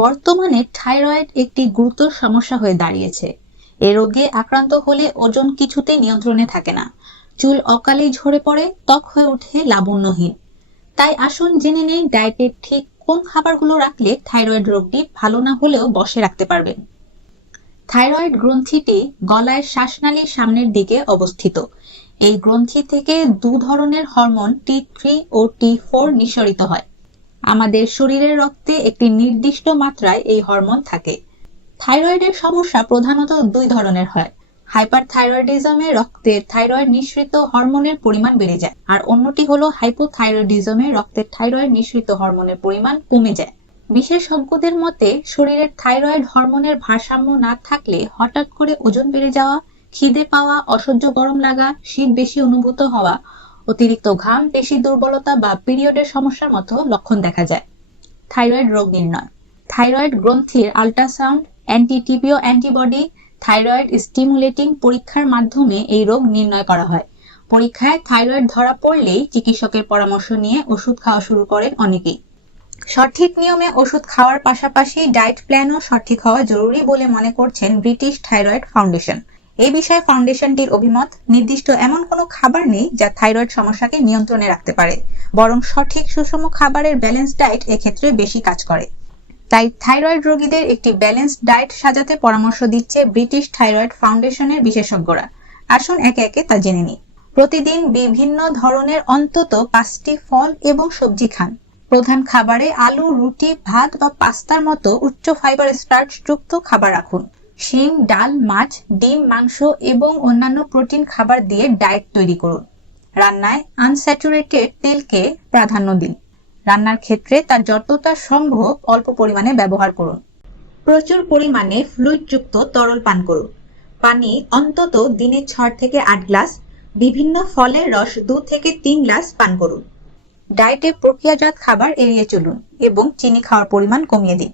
বর্তমানে থাইরয়েড একটি গুরুতর সমস্যা হয়ে দাঁড়িয়েছে। এ রোগে আক্রান্ত হলে ওজন কিছুতেই নিয়ন্ত্রণে থাকে না, চুল অকালেই ঝরে পড়ে, ত্বক হয়ে ওঠে লাবণ্যহীন। তাই আসুন জেনে নেই ডায়েটের ঠিক কোন খাবারগুলো রাখলে থাইরয়েড রোগটি ভালো না হলেও বশে রাখতে পারবেন। থাইরয়েড গ্রন্থিটি গলায় শ্বাসনালীর সামনের দিকে অবস্থিত। এই গ্রন্থি থেকে দু ধরনের হরমোন T3 ও T4 নিঃসরিত হয়। আমাদের শরীরের রক্তে একটি নির্দিষ্ট মাত্রায় এই হরমোন থাকে। থাইরয়েডের সমস্যা প্রধানত দুই ধরনের হয়। হাইপারথাইরয়েডিজমে রক্তে থাইরয়েড নিঃসৃত হরমোনের পরিমাণ বেড়ে যায়, আর অন্যটি হলো হাইপোথাইরয়েডিজমে রক্তে থাইরয়েড নিঃসৃত হরমোনের পরিমাণ কমে যায়। বিশেষজ্ঞদের মতে শরীরের থাইরয়েড হরমোনের ভারসাম্য না থাকলে হঠাৎ করে ওজন বেড়ে যাওয়া, খিদে পাওয়া, অসহ্য গরম লাগা, শীত বেশি অনুভূত হওয়া, অতিরিক্ত ঘাম, পেশি দুর্বলতা বা পিরিয়ডের সমস্যার মতো লক্ষণ দেখা যায়। থাইরয়েড রোগ নির্ণয়। থাইরয়েড গ্রন্থির ultrasound, anti TPO antibody, thyroid stimulating পরীক্ষার মাধ্যমে এই রোগ নির্ণয় করা হয়। পরীক্ষায় থাইরয়েড ধরা পড়লেই চিকিৎসকের পরামর্শ নিয়ে ওষুধ খাওয়া শুরু করেন অনেকেই। সঠিক নিয়মে ওষুধ খাওয়ার পাশাপাশি ডায়েট প্ল্যানও সঠিক হওয়া জরুরি বলে মনে করছেন ব্রিটিশ থাইরয়েড ফাউন্ডেশন। এই বিষয়ে ফাউন্ডেশনটির অভিমত, নির্দিষ্ট এমন কোনো খাবার নেই যা থাইরয়েড সমস্যাকে নিয়ন্ত্রণে রাখতে পারে, বরং সঠিক সুষম খাবারের ব্যালেন্স ডায়েট এক্ষেত্রে বেশি কাজ করে। তাই থাইরয়েড রোগীদের একটি ব্যালেন্স ডায়েট সাজাতে পরামর্শ দিচ্ছে ব্রিটিশ থাইরয়েড ফাউন্ডেশনের বিশেষজ্ঞরা। আসুন একে একে তা জেনে নিই। প্রতিদিন বিভিন্ন ধরনের অন্তত 5টি ফল এবং সবজি খান। প্রধান খাবারে আলু, রুটি, ভাত বা পাস্তার মতো উচ্চ ফাইবার স্টার্চযুক্ত খাবার রাখুন। শিম, ডাল, মাছ, ডিম, মাংস এবং অন্যান্য প্রোটিন খাবার দিয়ে ডায়েট তৈরি করুন। রান্নায় আনস্যাচুরেটেড তেলকে প্রাধান্য দিন। রান্নার ক্ষেত্রে তার যতটা সম্ভব অল্প পরিমাণে ব্যবহার করুন। প্রচুর পরিমাণে ফ্লুইডযুক্ত তরল পান করুন। পানি অন্তত দিনে 6 থেকে 8 গ্লাস, বিভিন্ন ফলের রস 2 থেকে 3 গ্লাস পান করুন। ডায়েটে প্রক্রিয়াজাত খাবার এড়িয়ে চলুন এবং চিনি খাওয়ার পরিমাণ কমিয়ে দিন।